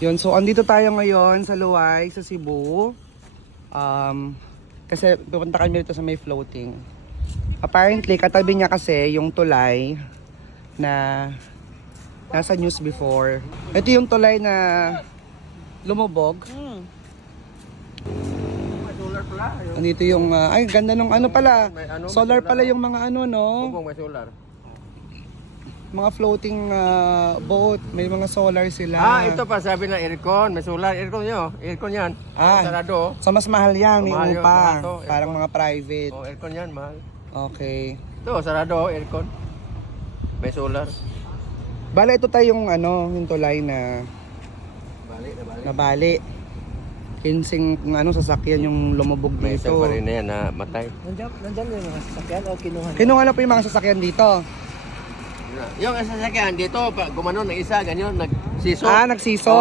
Yun, so andito tayo ngayon sa Luway, sa Cebu. Kasi pupunta kami dito sa may floating. Apparently, katabi niya kasi yung tulay na nasa news before. Ito yung tulay na lumubog. May solar pala. Andito yung, ay ganda nung ano pala. Solar pala yung mga ano, no? Bubong may solar. Mga floating boat, may mga solar sila. Ito pa sabi na aircon, may solar. Aircon nyo, aircon yan. Sarado. So mas mahal yan, may Mahal yun, upa. mahal to, Parang mga private. Aircon yan, mahal. Okay. Ito, sarado, aircon. May solar. Bala ito tayong ano, yung tulay na nabali. Kinsing ano sasakyan yung lumubog May isang dito. pa rin na yan na matay. Nandyan yung mga sasakyan o kinuha? Kinuha na po yung mga sasakyan dito. Yung sasakyan dito, gumanon ng isa, ganyan, nagsiso. Nagsiso.